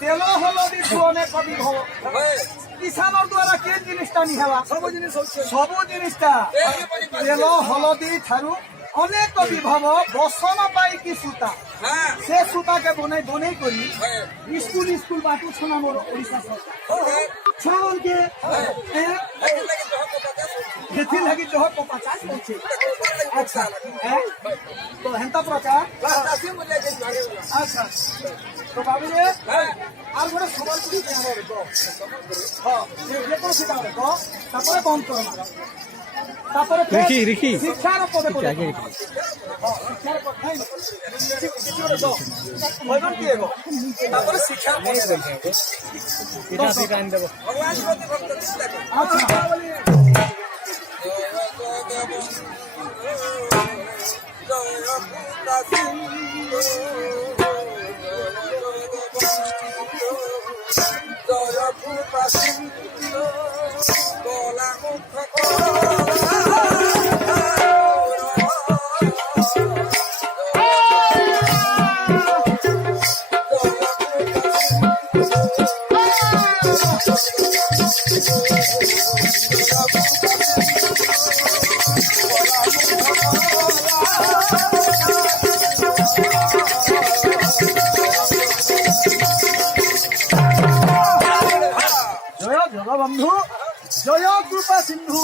তেল হলদি সুনে কবি ভব কিষানর দ্বারা কে জিনিসটা নিহেলা সবু জিনিসটা তেল হলদি ঠারু অনেক বিভব বসন পাই কি সূতা সে সূতাকে বনাই বনাই করি স্কুল স্কুল বাটু সোনা মোর ওড়িশা সরকার ছুয়াকে হেথি লাগি জহ কপা চাষ করছে আচ্ছা তো হেন্তা প্রকার আচ্ছা তো বাবু রে আর গোটে সবার কিছু হ্যাঁ সেটা তারপরে বন্ধ করো তারপরে শিক্ষার পদে পদে তারপরে শিক্ষার বন্ধু জয় কৃপা সিন্ধু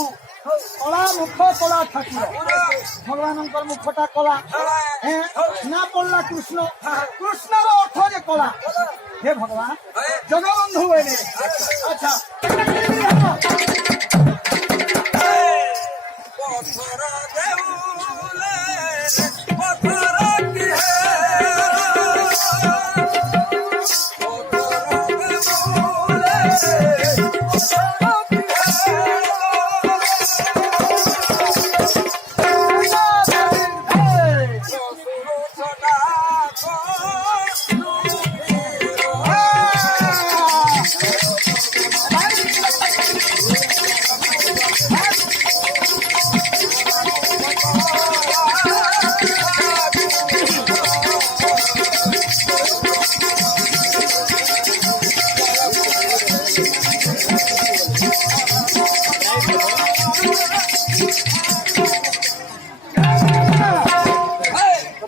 কলা মুখ কলা ঠাকুর ভগবানଙ୍କର মুখটা কলা না পড়লা কৃষ্ণ কৃষ্ণর অর্থ যে কলা হে ভগবান জগবন্ধু বলে আচ্ছা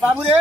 বাবুরে